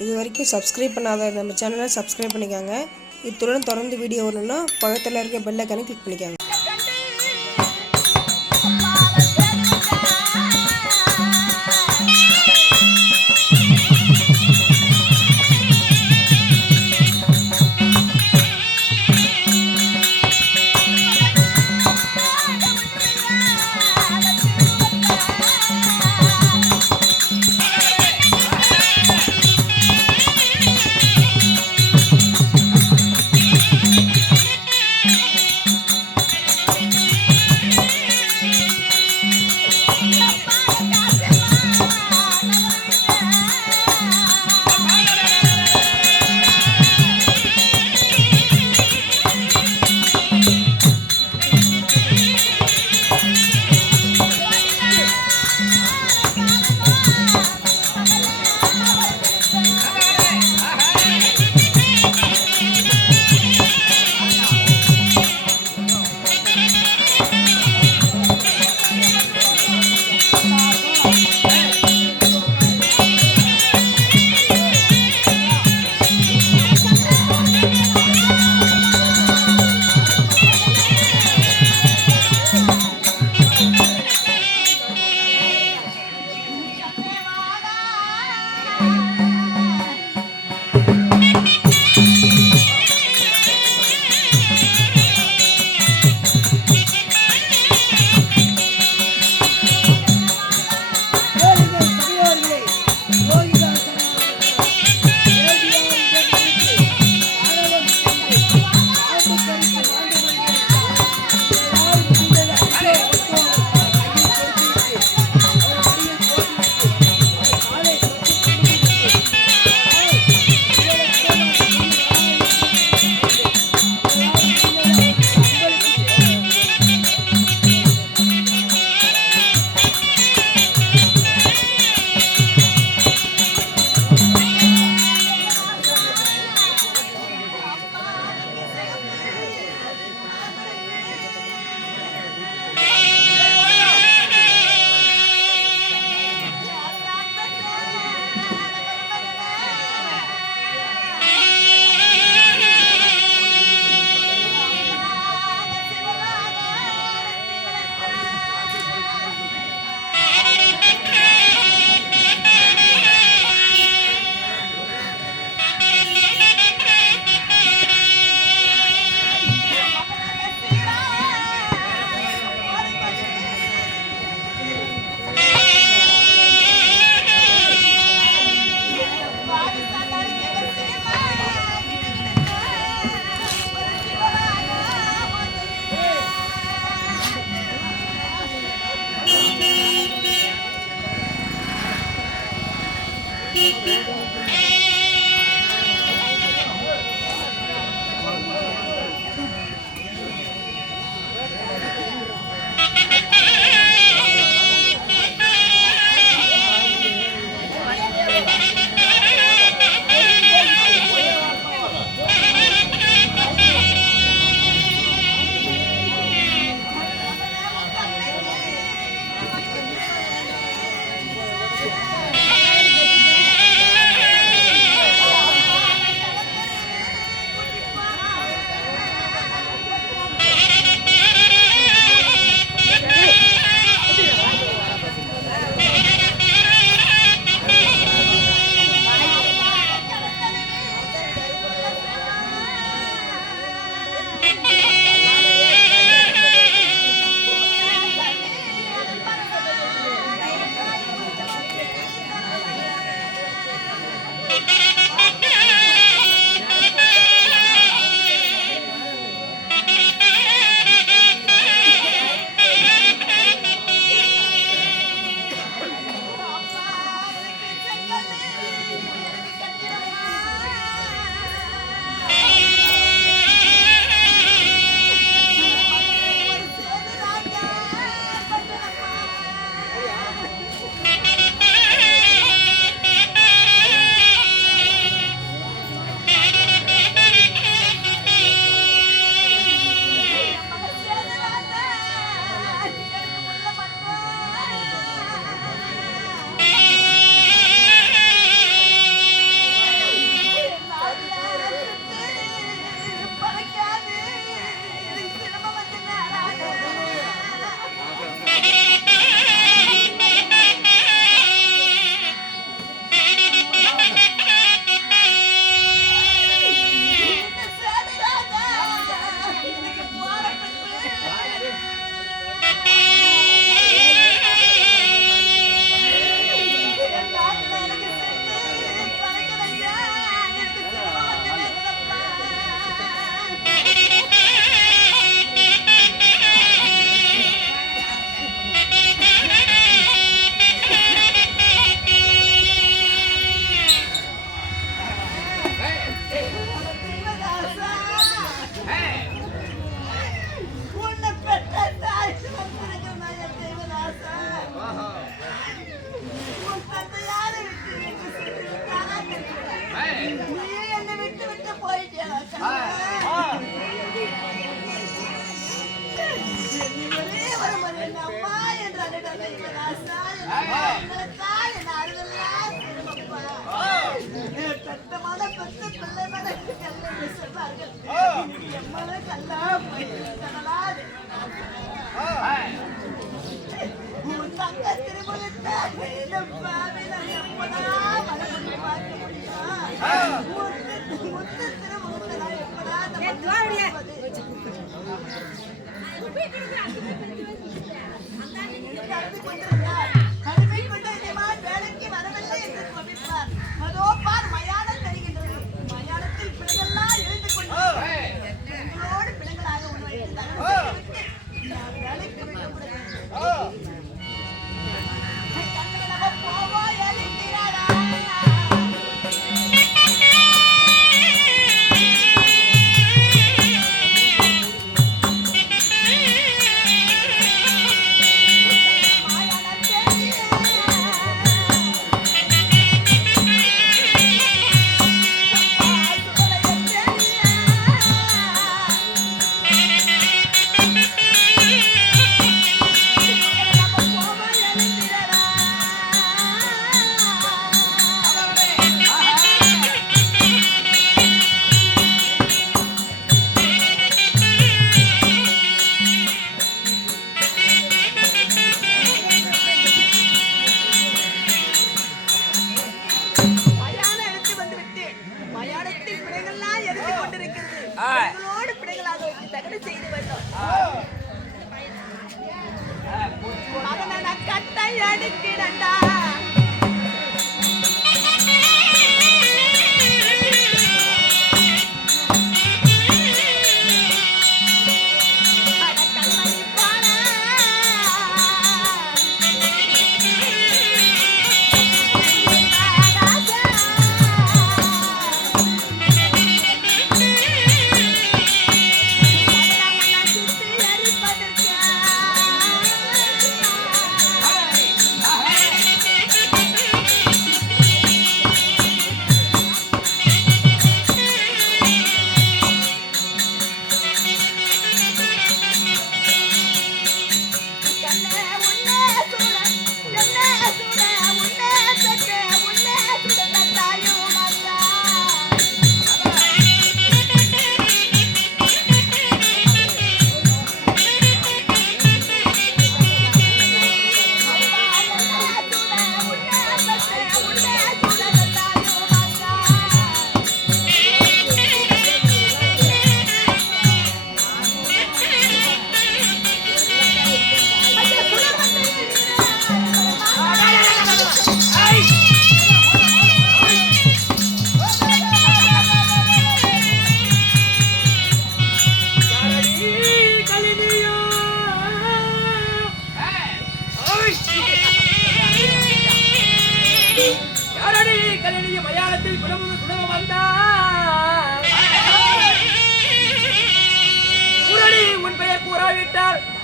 இது வரைக்கும் சப்ஸ்கிரைப் பண்ணாத நம்ம சேனலை சப்ஸ்கிரைப் பண்ணிக்கோங்க. இத்துடன் தொடர்ந்து வீடியோ வரணும்னா பக்கத்தில் இருக்க பெல் ஐகானை கிளிக் பண்ணிக்கோங்க.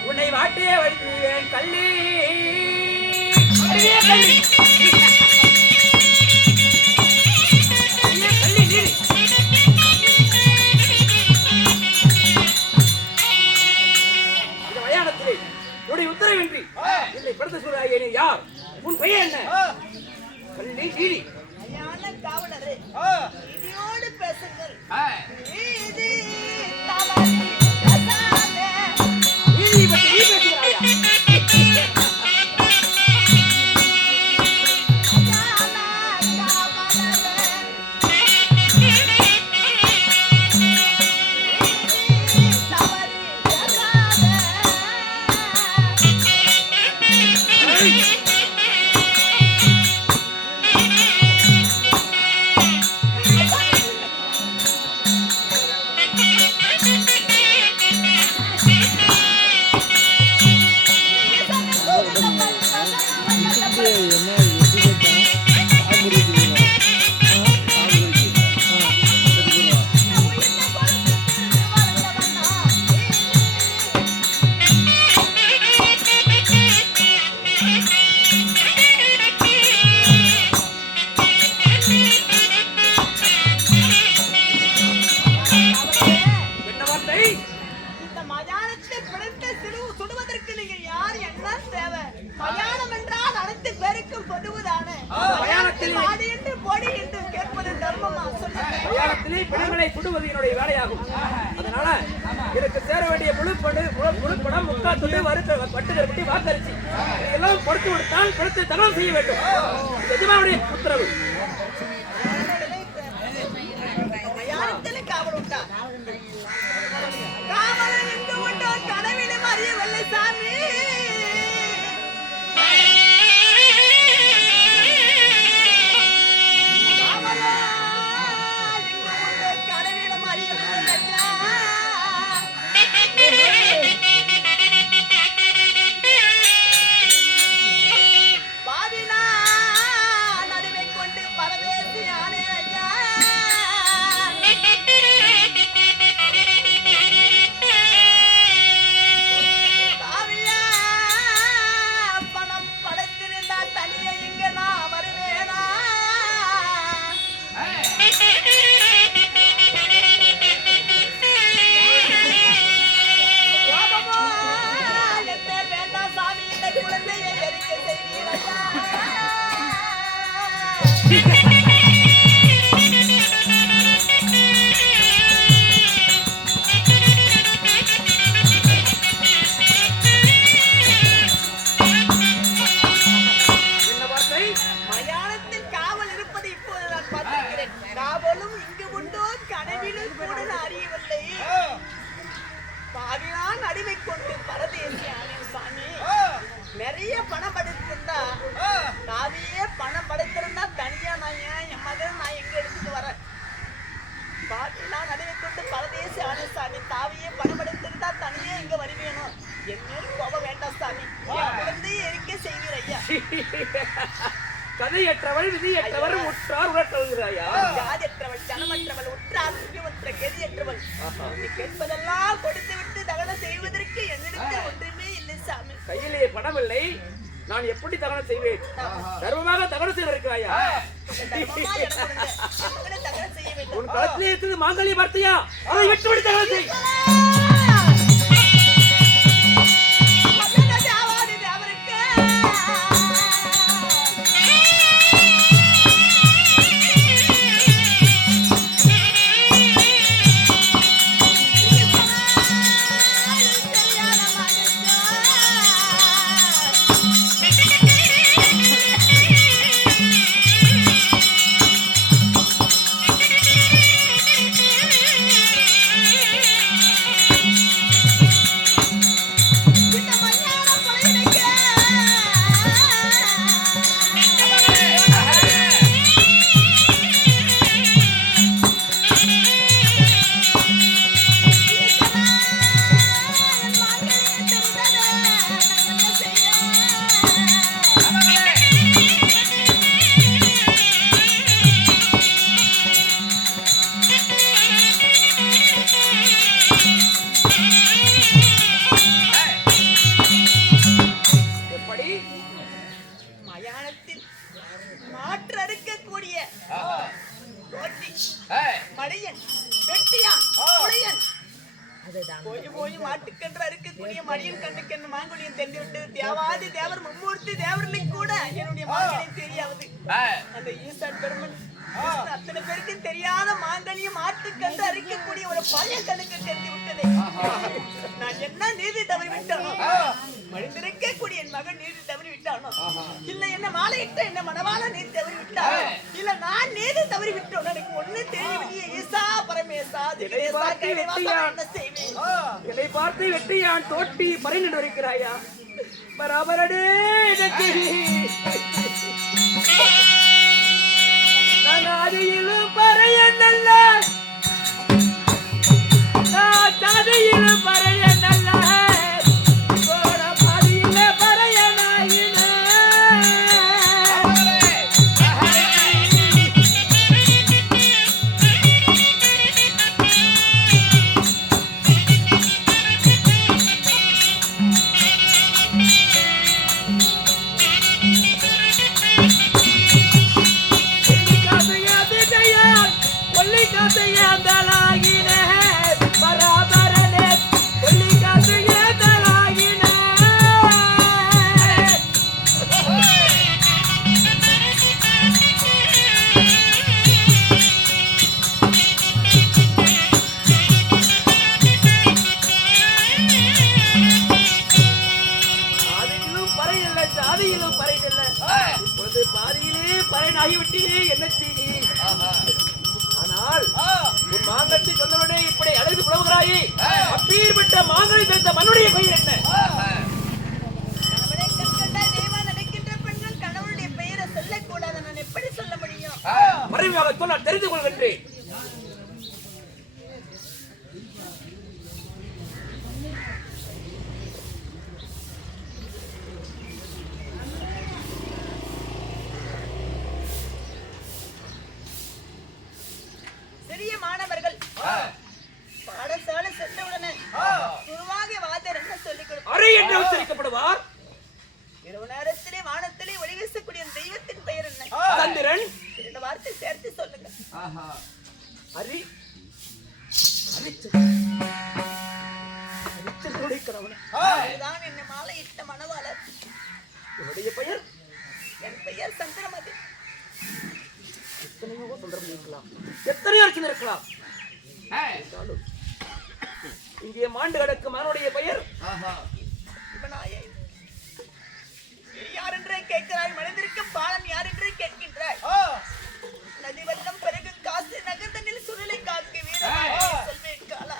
உன்னை வாட்டியே வழிவேன் கள்ளி உத்தரவின்றி என்னை படுத்த சொல்றாயே நீ யார்? உன் பெயர் என்ன? கள்ளி நீதி காவலரே இடியோடு பேசுங்கள். நீதி பற்றி நீ பேசுகிறாயா? என்னுடைய வேலையாகும். அதனால எனக்கு சேர வேண்டிய முழுப்படம் முக்காத்துண்டு வட்டுக்கருப்பட்டி வாக்கரிசி எல்லாம் கொடுத்து விடுத்தால் பணத்தை தகவல் செய்ய வேண்டும். எஜமானுடைய உத்தரவு. நிறைய பணம் படுத்திருந்தா காவியே பணம் படுத்திருந்தா தனியா நான் என் மகன் நான் எங்க எடுத்துட்டு வரேன். பாட்டிலாம் நடுவை கொண்டு பரதேசி ஆனே சாமி. தாவியே பணம் படுத்திருந்தா தனியே இங்க வருவேணும். என் மேலும் போக வேண்டாம் சாமி. குழந்தையே இருக்க செய்வீர் ஐயா. கதையற்றவள் விதியற்றவர் உற்றார் உணர்த்துகிறாயா? ஜாதியற்றவள் ஜனமற்றவள் உற்றார் உற்ற கெதியற்றவள். நீ கேட்பதெல்லாம் கொடுத்து விட்டு தகனம் செய்வதற்கு என்னிடத்தில் ஒன்றுமே இல்லை சாமி. கையிலே பணம் இல்லை, நான் எப்படி தகனம் செய்வேன்? தர்மமாக தகனம் செய்வதற்காயா? உன் களத்திலே இருக்குது மாங்கல்ய வார்த்தையா? அதை விட்டுவிட்டு தகனம் செய். மடியன் வெட்டியான் புலியன் போய் மாட்டுக்கன்று அறுக்கக்கூடிய மடியன் கண்ணுக்கென்று மாங்குடியன் தெரிந்து விட்டது. தேவாதி தேவர் மும்மூர்த்தி தேவர்களுக்கு கூட என்னுடைய மாங்கனி தெரியாது. அந்த ஈசான் பெருமன் அத்தனை பேருக்கு தெரியாத மாங்கனியும் மாட்டுக்கன்று அறுக்கக்கூடிய ஒரு பழைய கண்ணுக்கு தெரிந்து விட்டது. நான் என்ன நீதி தவறி விட்டானோ, மனிதருக்கக்கூடிய என் மகன் நீதி தவறி விட்டானோ, இல்ல என்ன மாலையிட்ட என்ன மனவாள நீதி தவறி விட்டானோ, இல்ல நான் நீதி தவறி விட்டோம் எனக்கு ஒண்ணு தெரியவில்லையே. ஈசா பரமேசா என்ன செய்வேன்? என்னை பார்த்து வெட்டியான் தோட்டி பறை நின்று இருக்கிறாயா? பராபரடே நாதியிலும் பறைய நல்ல தாதியிலும் பறைய நல்ல பாதியில பறைய நாயின ஆனால் உன் மாங்கட்டி சொன்னவனே இப்படி அழைத்து புலவுகிறாயே, அப்பீர்பட்ட மாங்கனி தெரிந்த மண்ணுடைய பெயர் என்ன? கடவுளுடைய பெயரை சொல்லக்கூடாது, நான் எப்படி சொல்ல முடியும்? மறைமுகத்தில் நான் தெரிந்து கொள்கின்றேன். சிறிய மாணவர்கள் பாடசாலை சென்றவுடனே குருவாக வாதர் என்ன சொல்லிக் கொடுப்பார்? அறை என்று உச்சரிக்கப்படுவார். இரவு நேரத்திலே வானத்திலே ஒளி வீசக்கூடிய தெய்வத்தின் பெயர் என்ன? சந்திரன். இரண்டு வார்த்தை சேர்த்து சொல்லுங்க. அரி இதுதான் என்ன மாலை இட்ட மணவாளர். என்னுடைய பெயர்? என் பெயர் சந்திரமதி. எத்தனையோ சந்திரம் இருக்கலாம், எத்தனையோ இருக்கலாம். இங்கே மாண்டு கிடக்கும் மகனுடைய பெயர் யார் என்றே கேட்கிறாய்? மனிதருக்கு பாலன் யார் என்றே கேட்கின்றாய்? நதி வெள்ளம் பிறகு காசு நகர்ந்தனில் சுழலை காக்கு வீரமாக சொல்வேன் காலா.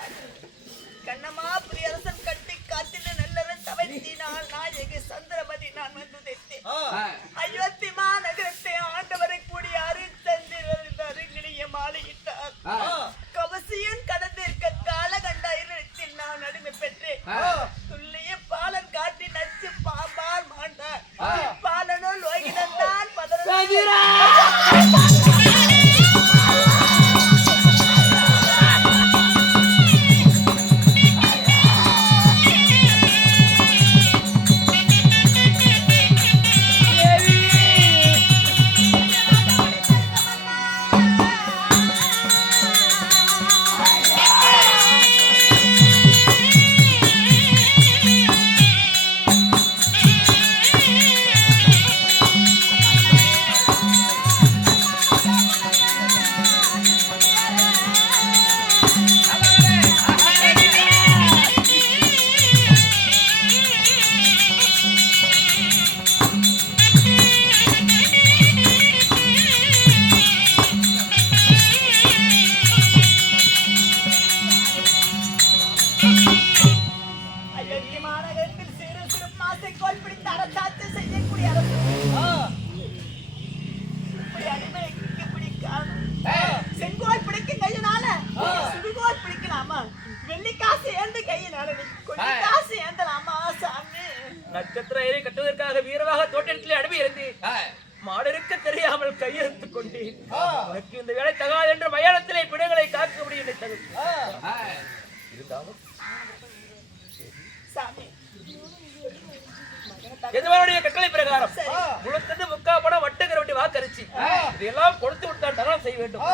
கண்ணமா பிரியரசன் கட்டி காத்தில நல்லவன் தவத்தினால் நாயகி சந்திரமதி நான் வந்து தைத்தேன். அயோத்திமா நகரத்தை ஆண்டவரை கூடிய அருங்களைய மாலையிட்டார். கவசியன் கடந்திருக்க காலகண்டாயிரத்தில் நான் அடிமை பெற்றேன். துல்லிய பாலன் காட்டி நச்சு பாம்பார் மாண்டார். பாலனோ லோகிடன் தான் பதற நட்சத்திர ஏறி கட்டுவதற்காக வீரவாக தோட்டத்திலே அனுப்பி இருந்தேன். மாடருக்க தெரியாமல் கையெழுத்துக் கொண்டு உனக்கு இந்த வேலை தகாது என்று மயானத்திலே பிணங்களை காக்க முடியும். இருந்தாலும் எதுவனுடைய கட்டளை பிரகாரம் முழுத்தது முக்கா படம் வட்டுகிற வட்டி வாக்கரிச்சு இதெல்லாம் கொடுத்து விட்டால் தகவல் செய்ய வேண்டும்.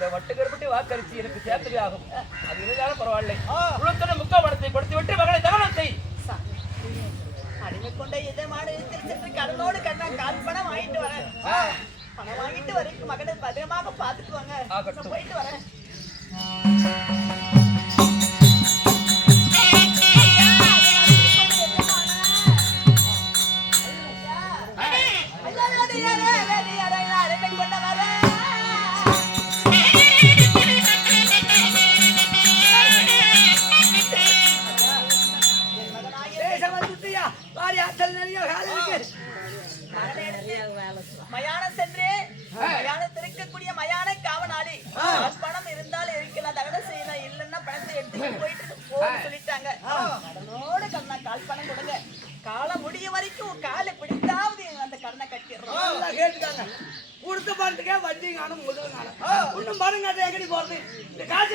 இந்த வட்டுக்கருப்பட்டி வாக்கரிசி எனக்கு சேர்த்தவே ஆகும். அது இருந்தாலும் பரவாயில்லை. உலகத்தோட முக்கால் பணத்தை கொடுத்து விட்டு மகளை தகவல் செய். அடிமை கொண்ட எதமான சென்று கடனோடு கண்ணா கால் பணம் வாங்கிட்டு வரேன். பணம் வாங்கிட்டு வரைக்கும் மகனை பத்திரமாக பார்த்துட்டு வாங்க. நான் போயிட்டு வரேன். மயானம் சென்று மயானத்தில் இருக்கக்கூடிய மயான காவனாளி பணம் இருந்தாலும் இருக்கலாம் தகவல் செய்யணும் இல்லைன்னா பணத்தை எடுத்துட்டு போயிட்டு போன்னு சொல்லிட்டாங்க. கடனோடு கண்ணா கால் பணம் கொடுங்க. காலம் முடிய வரைக்கும் காலை பிடித்தாவது அந்த கடனை கட்டிடுறோம். கேட்டுக்காங்க கொடுத்த பணத்துக்கே வட்டி காணும் முதல் காலம் ஒன்னும் பாருங்க எங்கடி போறது இந்த காசு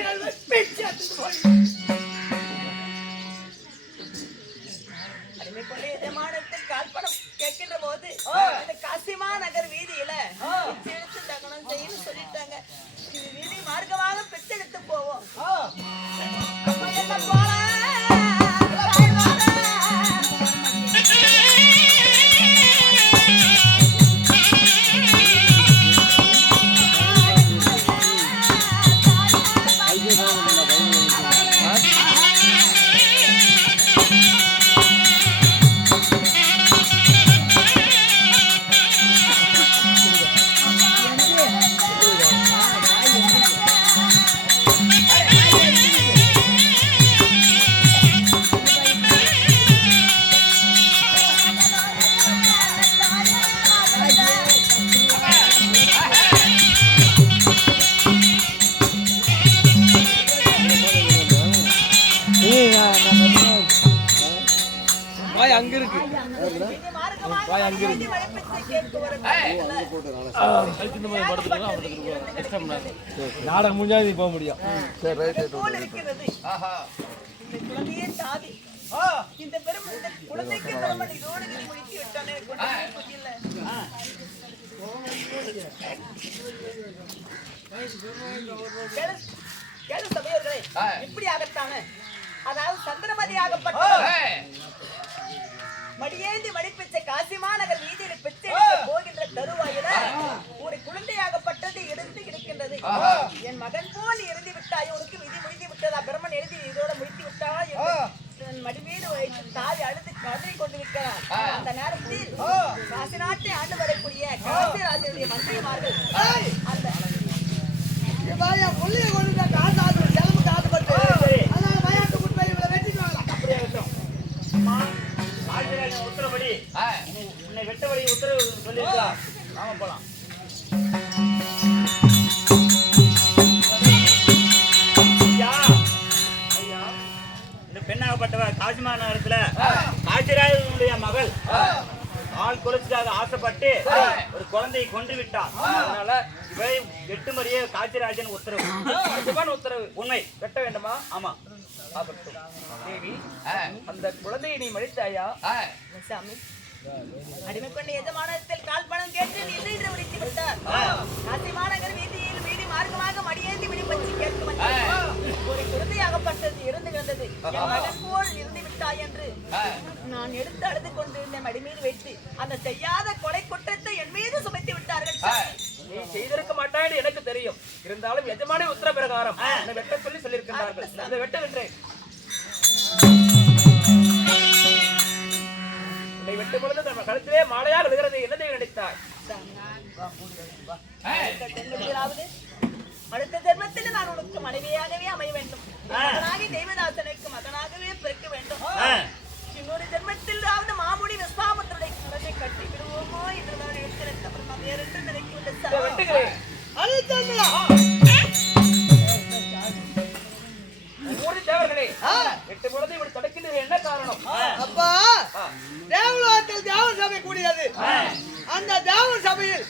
பிச்சு எடுத்துட்டு போய் அடிமை கொண்டு எதமானத்தில் கால் பணம் கேட்கின்ற போது இந்த காசிமா நகர் வீதியில எடுத்து தகனம் செய்யணும் சொல்லிட்டாங்க. இது வீதி மார்க்கமாக பெற்றெடுத்து போவோம். அப்ப என்ன போல அங்க இருக்கு. நாடகம் முடிஞ்சாது போக முடியும். இந்த பெரும் குழந்தைக்கு பெருமன் இதோடு முடித்து விட்டானே கேளு சபையோர்களே, இப்படி ஆகத்தானே அதாவது சந்திரமதி ஆகப்பட்ட மடியேந்தி மடிப்பிச்ச காசிமா நகர் வீதியில் பெற்றெடுக்க போகின்ற தருவாயில ஒரு குழந்தையாகப்பட்டது இருந்து இருக்கின்றது. என் மகன் போல் இருந்து விட்டாய், உனக்கு விதி முடிந்து விட்டதா? பிரம்மன் எழுதி இதோட முடித்து விட்டாய் என்று மடி மீது வைத்து தாய் அழுது கதறி கொண்டு விட்டார். அந்த நேரத்தில் காசி நாட்டை ஆண்டு வரக்கூடிய காசிராஜனுடைய மந்திரிமார்கள் அந்த உத்தரப்படி உன்னை வெட்டபடி உத்தரவு சொல்லியிருக்கலாம். நாம போலாம். இந்த பெண்ணாகப்பட்டவர் காசிமா நகரத்துல காசிராஜனுடைய மகள் ஆள் குறைச்சிக்காக ஆசைப்பட்டு ஒரு குழந்தையை கொண்டு விட்டார். அதனால இவை வெட்டுமறிய காசிராஜன் உத்தரவு. உத்தரவு உண்மை. வெட்ட வேண்டுமா? ஆமா. தேவி, அந்த குழந்தையை நீ மடித்தாயா? சாமி, அடிமை கொண்ட எஜமானத்தில் கால் பணம் கேட்டு நின்று முடித்து விட்டார். காசிமா நகர் வீதியில் வீதி மார்க்கமாக மடியேந்தி விடிப்பச்சு கேட்கும் ஒரு குழந்தையாகப்பட்டது இருந்து கிடந்தது. என் மகன் போல் இருந்து விட்டாய் என்று நான் எடுத்து அழுது கொண்டு இந்த மடி மீது வைத்து அந்த செய்யாத கொலை குற்றத்தை என் மீது சுமைத்து விட்டார்கள். நீ செய்திருக்க மாட்டாய் எனக்கு தெரியும். இருந்தாலும் எஜமானி உத்தர பிரகாரம் வெட்ட சொல்லி சொல்லியிருக்கிறார்கள். அதை வெட்டுகின்றேன். வெட்டும் பொழுது நம்ம கழுத்திலே மாலையால் விழுகிறது. என்னதை நினைத்தாய்? அடுத்த ஜென்மத்தில் நான் உனக்கு மனைவியாகவே அமைய வேண்டும். மகனாகி தெய்வதாசனுக்கு மகனாகவே பிறக்க வேண்டும். இன்னொரு ஜென்மத்தில் மாமுடி விஸ்வாமுத்திரனை குழந்தை கட்டி விடுவோமோ என்று நான் எடுத்திருந்த அப்புறம் வேற என்று நினைக்கவில்லை. தேவர்களே, எட்டு பொழுது இப்படி தொடக்கின்றது என்ன காரணம்? அப்பா, தேவலோகத்தில் தேவ சபை கூடியது. அந்த தேவ சபையில்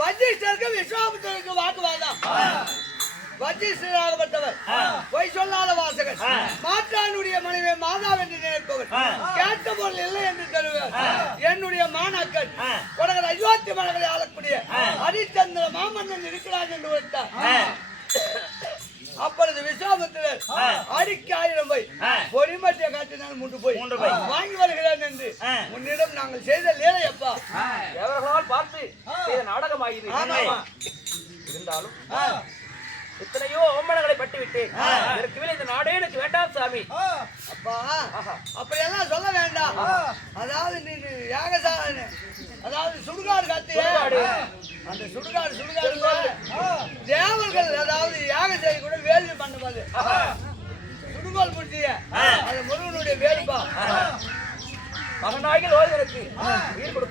வஜிஷ்டருக்கு விஸ்வாமித்திரருக்கு வாக்குவாதம். வஜிஷ்டராகப்பட்டவர் பொய் சொல்லாத வாசகர், மாற்றானுடைய மனைவி மாதா என்று நினைப்பவர், கேட்ட பொருள் இல்லை என்று தருவார். என்னுடைய மாணாக்கன் உலக அயோத்தி மலர்களை ஆளக்கூடிய ஹரிச்சந்திர மாமன்னன் இருக்கிறார் என்று விட்டார். போய் பொறிமட்டிய காட்டினால் மூன்று போய் வாங்கி வருகிறேன் என்று உன்னிடம் நாங்கள் செய்த லீலை அப்பா தேவர்களால் பார்த்து செய்த நாடகமாகிறது. இருந்தாலும் எத்தனையோ அவமானங்களை பட்டுவிட்டேன். இதற்கு மேல் இந்த நாடே எனக்கு வேண்டாம் சாமி. அப்பா அப்படியெல்லாம் சொல்ல வேண்டாம். அதாவது நீ யாகசாலை அதாவது சுடுகாடு காத்திய அந்த சுடுகாடு தேவர்கள் அதாவது யாகம் செய்ய கூட வேள்வி பண்ணுவாரு. சுடுகால் முடிச்சிய அது முருகனுடைய வேலுப்பா. மகனாகில் ஓய்வதற்கு உயிர் கொடுக்க